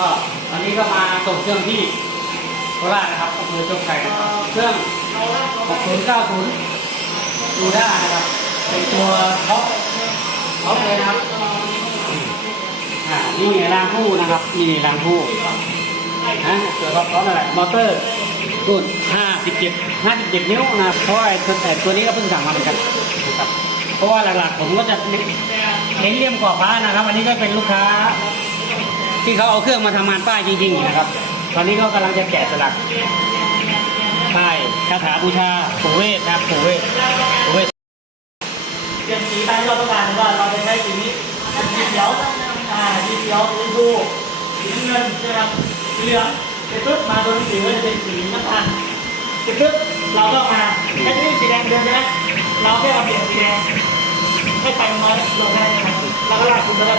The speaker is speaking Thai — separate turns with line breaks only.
ก็ตอนนี้ก็มาส่งเครื่องที่โคราชนะครับอำเภอโชคชัยนะครับเครื่อง 6090ดูได้นะครับ เป็นตัวท็อปท็อปเลยนะครับอ่านี่รางคู่นะครับนี่รางคู่นะตัวท็อปท็อปอะไรมอเตอร์รุ่น57 57 นิ้วนะเพราะไอ้ตัวแต่ตัวนี้ก็เพิ่งสั่งมาเหมือนกันนะครับเพราะว่าหลักๆผมก็จะเน้นเลี่ยมกรอบฟ้านะครับ อันนี้ก็เป็นลูกค้า ที่เขาเอาเครื่องมาทำงานป้ายจริงๆนะครับ ตอนนี้ก็กำลังจะแกะสลักป้ายคาถาบูชาปู่เวทนะครับปู่เวทปู่เวท
เปลี่ยนสีตามที่เราต้องการว่าเราจะใช้สีนี้สีเขียวอ่าสีเขียวสีชมูสีเงินใช่ไหมครับสีเหลืองเสร็จปุ๊บมาตัวหนังสือก็จะเป็นสีน้ำตาลเสร็จปุ๊บเราก็มาแค่ที่สีแดงเดิมใช่ไหมเราแค่มาเปลี่ยนสีแดงให้ไฟมันลงแค่นั้นเองครับแล้วก็ลากคุณแล้วก็